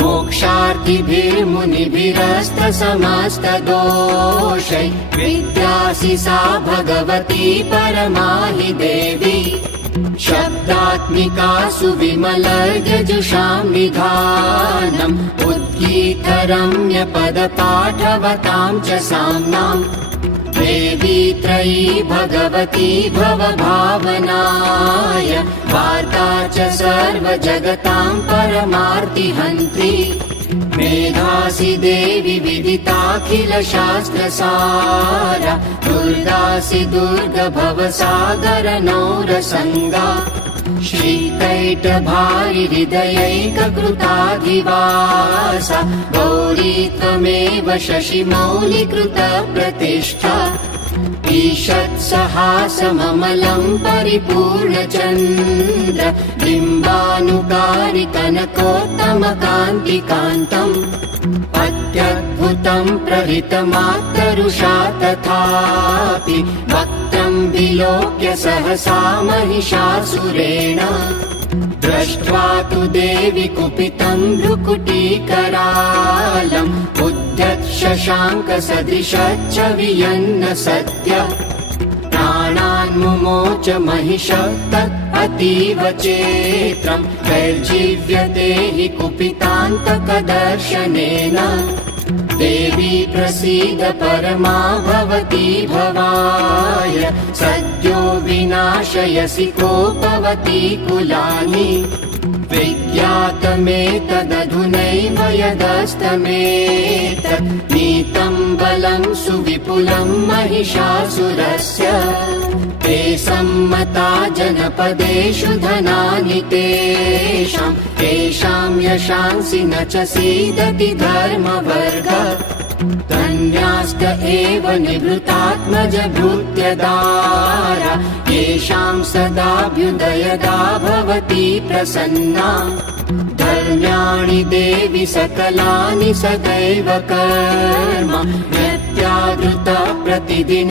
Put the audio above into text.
मोक्षार्थिभिर्मुनिभिरस्तसमस्तदोषै विद्यासि सा भगवती परमा हि देवी शब्दात्मिका सुविमलयजुषां निधानम् उद्गीतरम्यपदपाठवतां च साम्नाम् देवी त्रयी भगवती भवभावनाय वार्ता च सर्वजगतां परमार्तिहन्त्री मेधासि देवी विदिताखिलशास्त्रसारा दुर्गासि दुर्गभवसागरनौरसङ्गा श्रीकैटभारि हृदयैककृताधिवासा गौरी त्वमेव शशिमौलिकृतप्रतिष्ठा ईषत्सहासममलं परिपूर्णचन्द्र बिम्बानुकारि कनकोत्तमकान्तिकान्तम् अत्यद्भुतं प्रहितमात्तरुषा तथापि वक्त्रं विलोक्य सहसा महिषासुरेण दृष्ट्वा तु देवि कुपितं भ्रुकुटीकरालम् उद्यत् शशाङ्कसदृशच्च वियन्न सद्य प्राणान् मुमोच महिषः तत् अतीव चेत्रम् वैर्जीव्यते हि कुपितान्तकदर्शनेन देवी प्रसीद परमा भवती भवाय सद्यो विनाशयसि कोपवती कुलानि विज्ञातमेतदधुनैव यदस्तमेतत् नीतं बलं सुविपुलं महिषासुरस्य ते सम्मता जनपदेषु धनानि तेषां यशांसि न च सीदति धर्मवर्ग धन्यास्त एव निवृतात्मज भूत्यदारा येषां सदाभ्युदयदा भवति प्रसन्ना धर्म्याणि देवि सकलानि सदैव कर्म यत्यादृता प्रतिदिनं